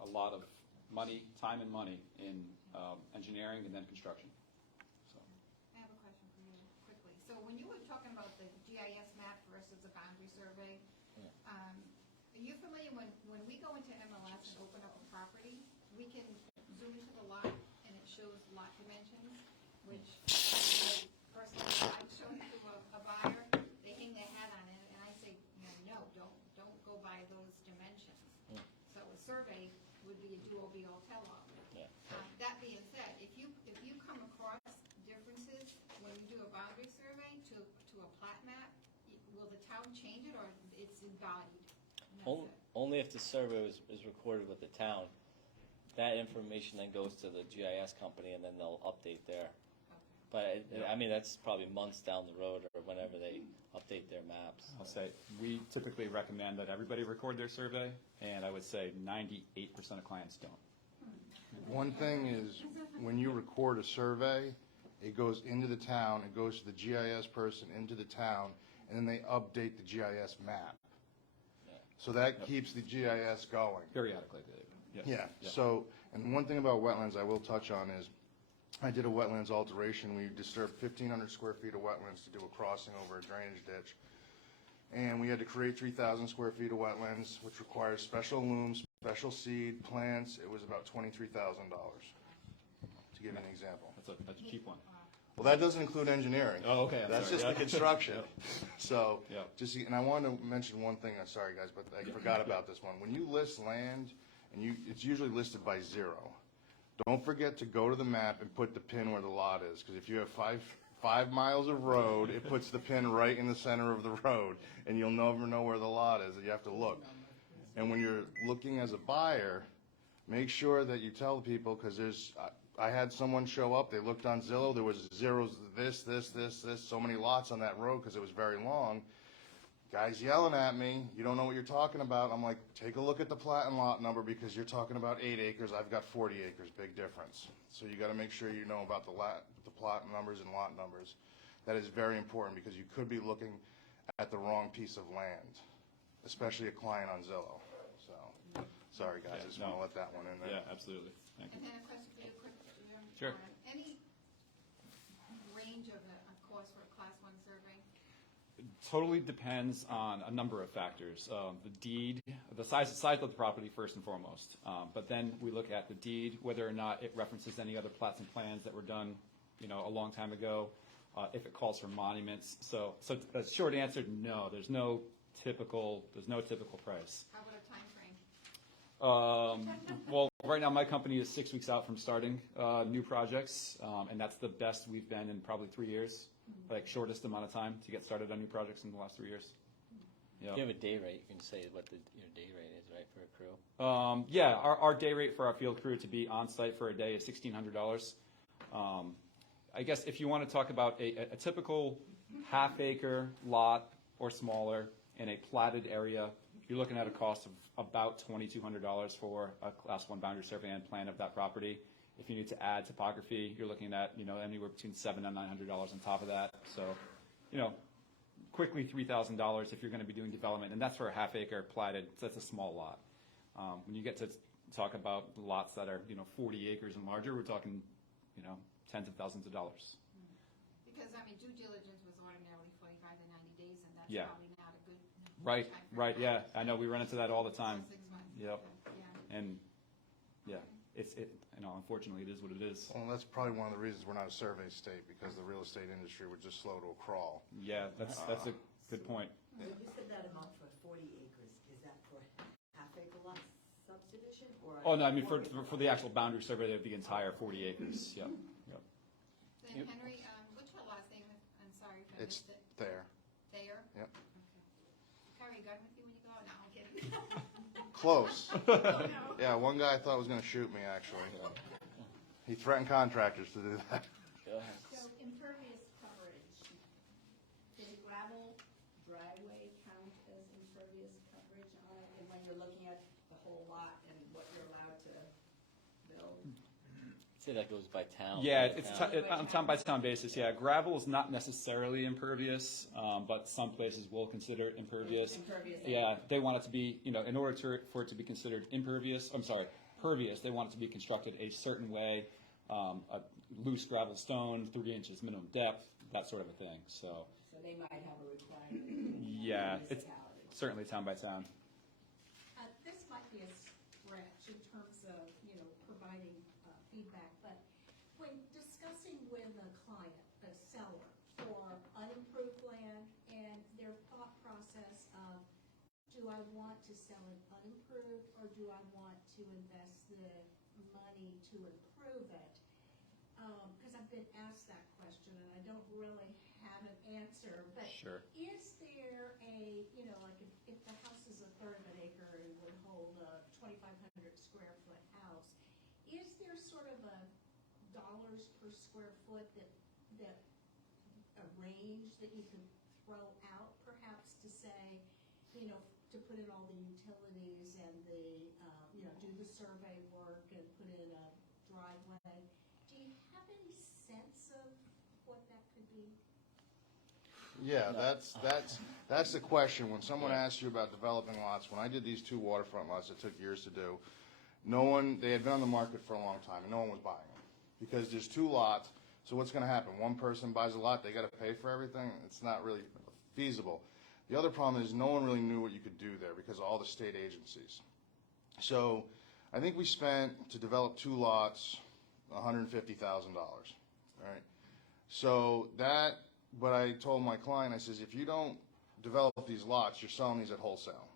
a lot of money, time and money in engineering and then construction. So. I have a question for you quickly. So when you were talking about the GIS map versus the boundary survey, are you familiar when we go into MLS and open up a property, we can zoom into the lot and it shows lot dimensions, which personally I've shown to a buyer, they hang their hat on it, and I say, no, don't go by those dimensions. So a survey would be a do-or-be-all tell-all. Yeah. That being said, if you come across differences when you do a boundary survey to a plat map, will the town change it or it's embodied? And that's it? Only if the survey is recorded with the town. That information then goes to the GIS company, and then they'll update there. But, I mean, that's probably months down the road or whenever they update their maps. I'll say we typically recommend that everybody record their survey, and I would say 98% of clients don't. One thing is, when you record a survey, it goes into the town, it goes to the GIS person into the town, and then they update the GIS map. So that keeps the GIS going. Periodically, they do. Yeah, so, and one thing about wetlands I will touch on is, I did a wetlands alteration. We disturbed 1,500 square feet of wetlands to do a crossing over a drainage ditch. And we had to create 3,000 square feet of wetlands, which requires special looms, special seed, plants. It was about $23,000, to give you an example. That's a cheap one. Well, that doesn't include engineering. Oh, okay. That's just the construction. So, Yeah. and I wanted to mention one thing, I'm sorry guys, but I forgot about this one. When you list land, and it's usually listed by 0. Don't forget to go to the map and put the pin where the lot is, because if you have five miles of road, it puts the pin right in the center of the road, and you'll never know where the lot is. You have to look. And when you're looking as a buyer, make sure that you tell people, because I had someone show up, they looked on Zillow, there was zeros, this, so many lots on that road because it was very long. Guys yelling at me, you don't know what you're talking about. I'm like, take a look at the plat and lot number because you're talking about 8 acres, I've got 40 acres, big difference. So you got to make sure you know about the plot numbers and lot numbers. That is very important because you could be looking at the wrong piece of land, especially a client on Zillow. So, sorry guys, I just want to let that one in there. Yeah, absolutely. Thank you. And then a question for you, quick, Jim. Sure. Any range of a cost for a Class 1 survey? Totally depends on a number of factors. The deed, the size of the property first and foremost. But then we look at the deed, whether or not it references any other plats and plans that were done, a long time ago. If it calls for monuments. So the short answer, no. There's no typical price. How about a time frame? Well, right now my company is 6 weeks out from starting new projects, and that's the best we've been in probably 3 years. Like shortest amount of time to get started on new projects in the last 3 years. If you have a day rate, you can say what your day rate is, right, for a crew? Yeah, our day rate for our field crew to be on site for a day is $1,600. I guess if you want to talk about a typical half-acre lot or smaller in a platted area, you're looking at a cost of about $2,200 for a Class 1 boundary survey and plan of that property. If you need to add topography, you're looking at anywhere between $700 and $900 on top of that. So, quickly $3,000 if you're going to be doing development, and that's for a half-acre platted. So that's a small lot. When you get to talk about lots that are 40 acres and larger, we're talking tens of thousands of dollars. Because, due diligence was ordinarily 45 to 90 days, and Yeah. probably not a good Right, time for right, that. yeah, I know, we run into that all the time. 6 months. Yep. Yeah. And, yeah, unfortunately, it is what it is. Well, that's probably one of the reasons we're not a survey state, because the real estate industry would just slow to a crawl. Yeah, that's a good point. So you said that amount for 40 acres, is that for half acre lot subdivision or? Oh, no, I mean, for the actual boundary survey of the entire 40 acres, yep, yep. Then Henry, what's your last name? I'm sorry if I It's missed it. there. Thayer? Yep. Okay. Carry a gun with you when you go out? No, I'm kidding. Close. Oh, no. Yeah, one guy thought was gonna shoot me, actually. He threatened contractors to do that. Go ahead. So impervious coverage, does gravel driveway count as impervious coverage on it? And when you're looking at the whole lot and what you're allowed to build? I'd say that goes by town. Yeah, by it's town. on a town-by-town basis, yeah. Gravel is not necessarily impervious, but some places will consider it impervious. Impervious. Yeah, they want it to be, in order for it to be considered pervious, they want it to be constructed a certain way, a loose gravel stone, 3 inches minimum depth, that sort of a thing, so. So they might have a requirement. in Yeah, it's municipality. certainly town by town. This might be a stretch in terms of, providing feedback, but when discussing with a client, a seller, for unimproved land and their thought process of, do I want to sell it unimproved, or do I want to invest the money to improve it? Because I've been asked that question, and I don't really have an answer, but Sure. is there a, like if the house is a third of an acre and would hold a 2,500 square foot house, is there sort of a dollars per square foot that a range that you could throw out perhaps to say, to put in all the utilities and the, do the survey work and put in a driveway? Do you have any sense of what that could be? Yeah, that's the question. When someone asks you about developing lots, when I did these 2 waterfront lots that took years to do, they had been on the market for a long time, and no one was buying them. Because there's 2 lots, so what's gonna happen? One person buys a lot, they gotta pay for everything? It's not really feasible. The other problem is no one really knew what you could do there because of all the state agencies. So I think we spent, to develop 2 lots, $150,000, right? So but I told my client, I says, if you don't develop these lots, you're selling these at wholesale.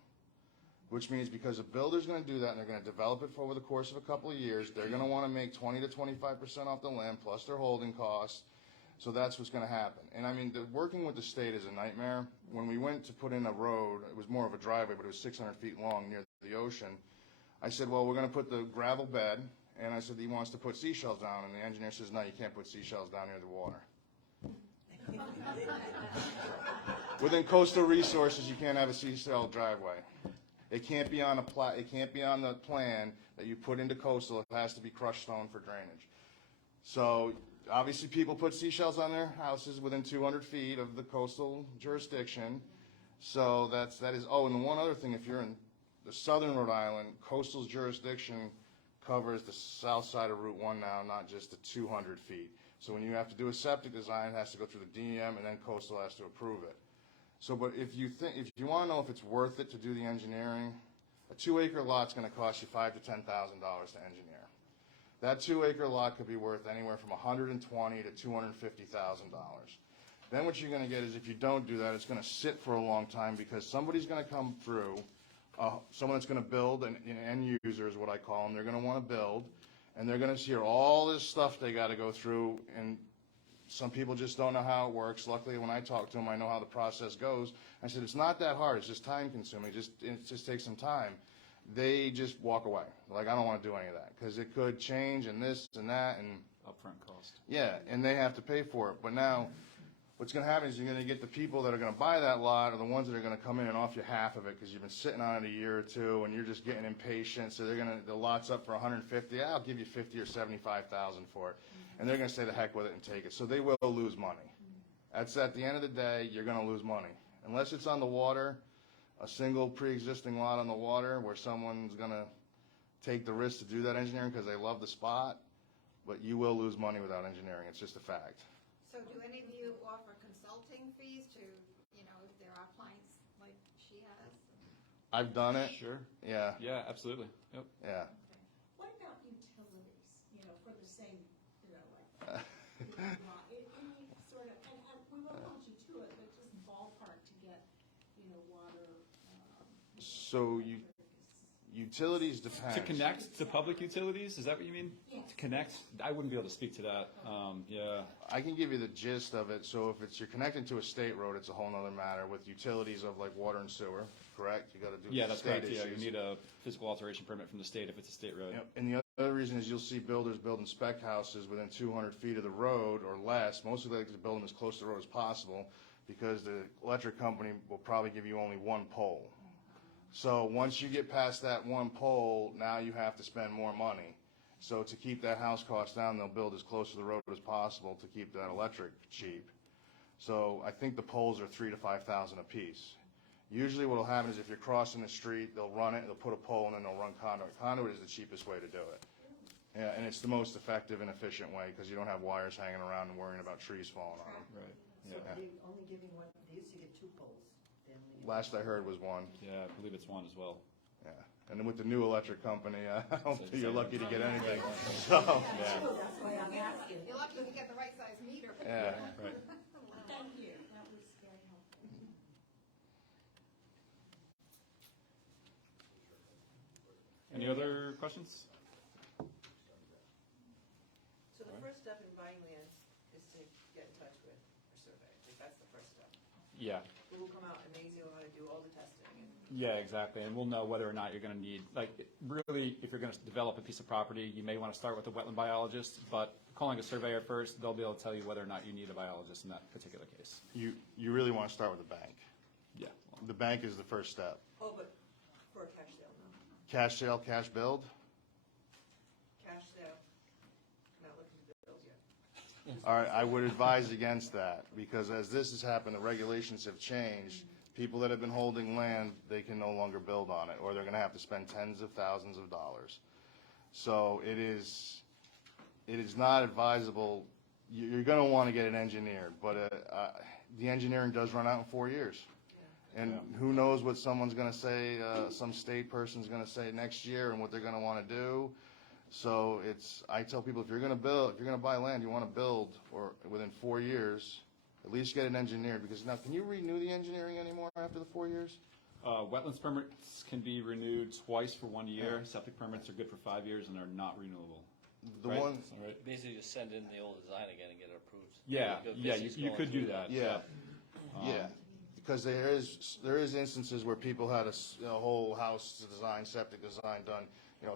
Which means because a builder's gonna do that and they're gonna develop it for over the course of a couple of years, they're gonna wanna make 20 to 25% off the land plus their holding costs. So that's what's gonna happen. And I mean, working with the state is a nightmare. When we went to put in a road, it was more of a driveway, but it was 600 feet long near the ocean. I said, well, we're gonna put the gravel bed, and I said, he wants to put seashells down, and the engineer says, no, you can't put seashells down near the water. Within coastal resources, you can't have a seashell driveway. It can't be on it can't be on the plan that you put into coastal. It has to be crushed stone for drainage. So obviously people put seashells on their houses within 200 feet of the coastal jurisdiction. So that is, oh, and the one other thing, if you're in the southern Rhode Island, coastal jurisdiction covers the south side of Route 1 now, not just the 200 feet. So when you have to do a septic design, it has to go through the DEM, and then coastal has to approve it. So, but if you want to know if it's worth it to do the engineering, a 2-acre lot's going to cost you $5,000 to $10,000 to engineer. That 2-acre lot could be worth anywhere from $120,000 to $250,000. Then what you're going to get is, if you don't do that, it's going to sit for a long time because somebody's going to come through, someone that's going to build, an end user is what I call them. They're going to want to build, and they're going to hear all this stuff they got to go through, and some people just don't know how it works. Luckily, when I talk to them, I know how the process goes. I said, it's not that hard. It's just time consuming. It just takes some time. They just walk away. Like, I don't want to do any of that because it could change and this and that and Upfront cost. yeah, and they have to pay for it. But now, what's going to happen is you're going to get the people that are going to buy that lot are the ones that are going to come in and offer you half of it because you've been sitting on it a year or two and you're just getting impatient. So the lot's up for 150. I'll give you 50 or 75,000 for it, and they're going to say the heck with it and take it. So they will lose money. That's at the end of the day, you're going to lose money unless it's on the water, a single pre-existing lot on the water where someone's going to take the risk to do that engineering because they love the spot. But you will lose money without engineering. It's just a fact. So do any of you offer consulting fees to, if there are clients I've done it. Sure. Yeah, Yeah, absolutely. Yep. yeah. What about utilities, for the same, any sort of, and we won't hold you to it, but just ballpark to get, water, So utilities depends. To connect to public utilities, is that what you mean? Yes. To connect? I wouldn't be able to speak to that. Yeah. I can give you the gist of it. So if you're connecting to a state road, it's a whole nother matter with utilities of like water and sewer, correct? You gotta do Yeah, that's state correct. Yeah, you issues. need a physical alteration permit from the state if it's a state road. Yep. And the other reason is you'll see builders building spec houses within 200 feet of the road or less. Most of they like to build them as close to the road as possible because the electric company will probably give you only one pole. So once you get past that one pole, now you have to spend more money. So to keep that house cost down, they'll build as close to the road as possible to keep that electric cheap. So I think the poles are $3,000 to $5,000 a piece. Usually what will happen is if you're crossing the street, they'll run it, they'll put a pole, and then they'll run conduit. Conduit is the cheapest way to do it. Yeah, and it's the most effective and efficient way because you don't have wires hanging around and worrying about trees falling on them. Right. So Yeah. they only giving one, they used to get 2 poles. They only give Last I heard was one. Yeah, I believe it's one as well. Yeah. And then with the new electric company, I don't think you're lucky to get anything. Yeah. So, That's why I'm asking. You're lucky to get the right size meter. yeah. Right. thank you, that was very helpful. Any other questions? So the first step in buying land is to get in touch with a surveyor, like that's the first step. Yeah. Who will come out and they know how to do all the testing and. Yeah, exactly. And we'll know whether or not you're going to need, like, really, if you're going to develop a piece of property, you may want to start with a wetland biologist, but calling a surveyor first, they'll be able to tell you whether or not you need a biologist in that particular case. You really want to start with the bank. Yeah. The bank is the first step. Oh, but for a cash sale, no. Cash sale, cash build. Cash sale, not looking to build yet. All right, I would advise against that because as this has happened, the regulations have changed. People that have been holding land, they can no longer build on it, or they're going to have to spend tens of thousands of dollars. So it is not advisable. You're going to want to get it engineered, but the engineering does run out in 4 years. And who knows what someone's going to say, some state person's going to say next year and what they're going to want to do. So I tell people if you're going to buy land, you want to build or within 4 years, at least get it engineered because now can you renew the engineering anymore after the 4 years? Wetlands permits can be renewed twice for 1 year. Septic permits are good for 5 years and are not renewable. The Right? one, All right. Basically, just send in the old design again and get it approved. Yeah, Good yeah, business you going could do through that. yeah, yeah, because there is instances where people had a whole house design, septic design done,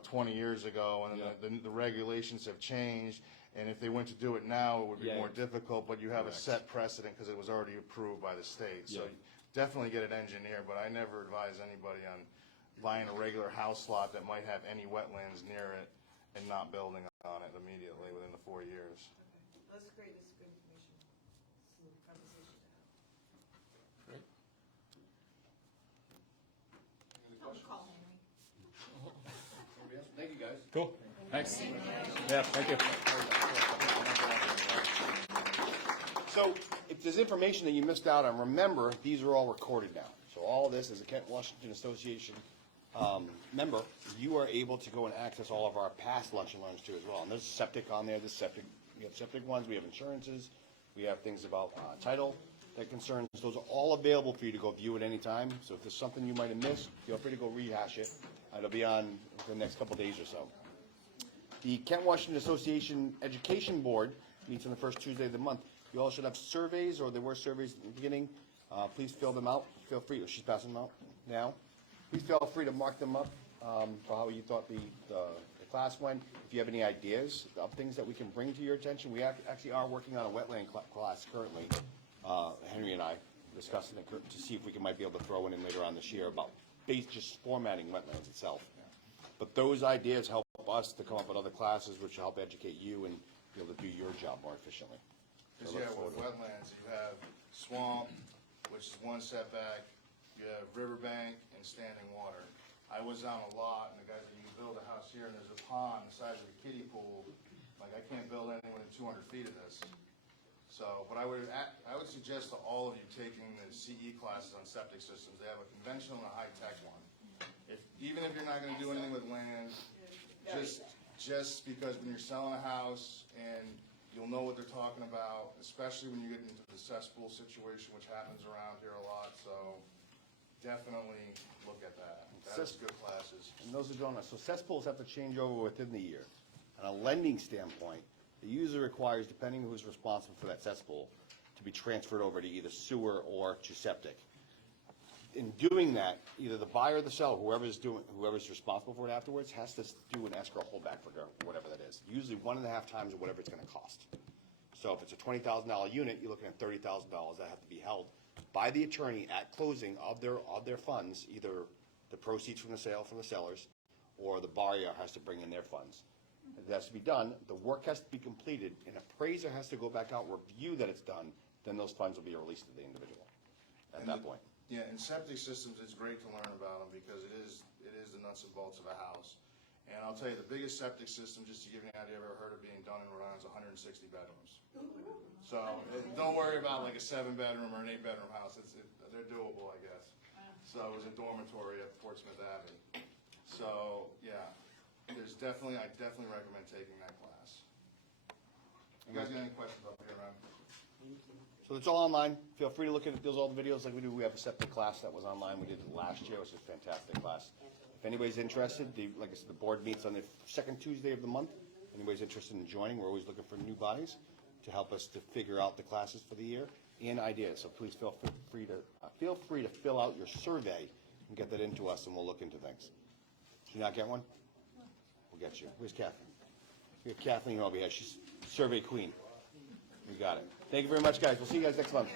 20 years ago, and then the regulations have changed. And if they went to do it now, it would be Yeah. more difficult, but you have a Correct. set precedent because it was already approved by the state. So Yeah. definitely get it engineered, but I never advise anybody on buying a regular house lot that might have any wetlands near it and not building on it immediately within the 4 years. Okay, well, that's great, this is good information, smooth conversation to have. I'll call Henry. Thank you, guys. Cool. Thanks. Yeah, thank you. So if there's information that you missed out on, remember, these are all recorded now. So all of this is a Kent Washington Association member. You are able to go and access all of our past lunch and learns too as well. And there's septic on there, we have septic ones, we have insurances, we have things about title that concerns. Those are all available for you to go view at any time. So if there's something you might have missed, feel free to go rehash it. It'll be on for the next couple days or so. The Kent Washington Association Education Board meets on the first Tuesday of the month. You all should have surveys, or there were surveys at the beginning. Please fill them out. Feel free, she's passing them out now. Please feel free to mark them up for how you thought the class went. If you have any ideas of things that we can bring to your attention, we actually are working on a wetland class currently. Henry and I discussing it to see if we might be able to throw one in later on this year about just formatting wetlands itself. But those ideas help us to come up with other classes which help educate you and be able to do your job more efficiently. Because So look with forward to it. wetlands, you have swamp, which is one setback, you have riverbank and standing water. I was on a lot, and the guys said, you can build a house here, and there's a pond the size of a kiddie pool. Like, I can't build any within 200 feet of this. So, but I would suggest to all of you taking the CE classes on septic systems. They have a conventional and a high-tech one. even if you're not gonna do anything with land, just because when you're selling a house and you'll know what they're talking about, especially when you get into the cesspool situation, which happens around here a lot, so definitely look at that. That's good classes. And those who don't know, so cesspools have to change over within the year. On a lending standpoint, the user requires, depending on who's responsible for that cesspool, to be transferred over to either sewer or to septic. In doing that, either the buyer or the seller, whoever's responsible for it afterwards, has to do an escrow holdback for whatever that is. Usually 1.5 times of whatever it's gonna cost. So if it's a $20,000 unit, you're looking at $30,000 that have to be held by the attorney at closing of their funds, either the proceeds from the sale from the sellers, or the buyer has to bring in their funds. It has to be done, the work has to be completed, an appraiser has to go back out, review that it's done, then those funds will be released to the individual at that point. Yeah, and septic systems, it's great to learn about them because it is the nuts and bolts of a house. And I'll tell you, the biggest septic system, just to give you an idea, I've ever heard of being done in Rhode Island, is 160 bedrooms. So don't worry about like a 7-bedroom or an 8-bedroom house. They're doable, I guess. So it was a dormitory at Portsmouth Abbey. So yeah, I definitely recommend taking that class. You guys got any questions up here, man? So it's all online. Feel free to look at all the videos like we do. We have a septic class that was online. We did it last year. It was a fantastic class. If anybody's interested, like I said, the board meets on the second Tuesday of the month. If anybody's interested in joining, we're always looking for new bodies to help us to figure out the classes for the year and ideas. So please feel free to fill out your survey and get that into us, and we'll look into things. Did you not get one? We'll get you. Where's Kathleen? We have Kathleen over here. She's survey queen. We got it. Thank you very much, guys. We'll see you guys next month.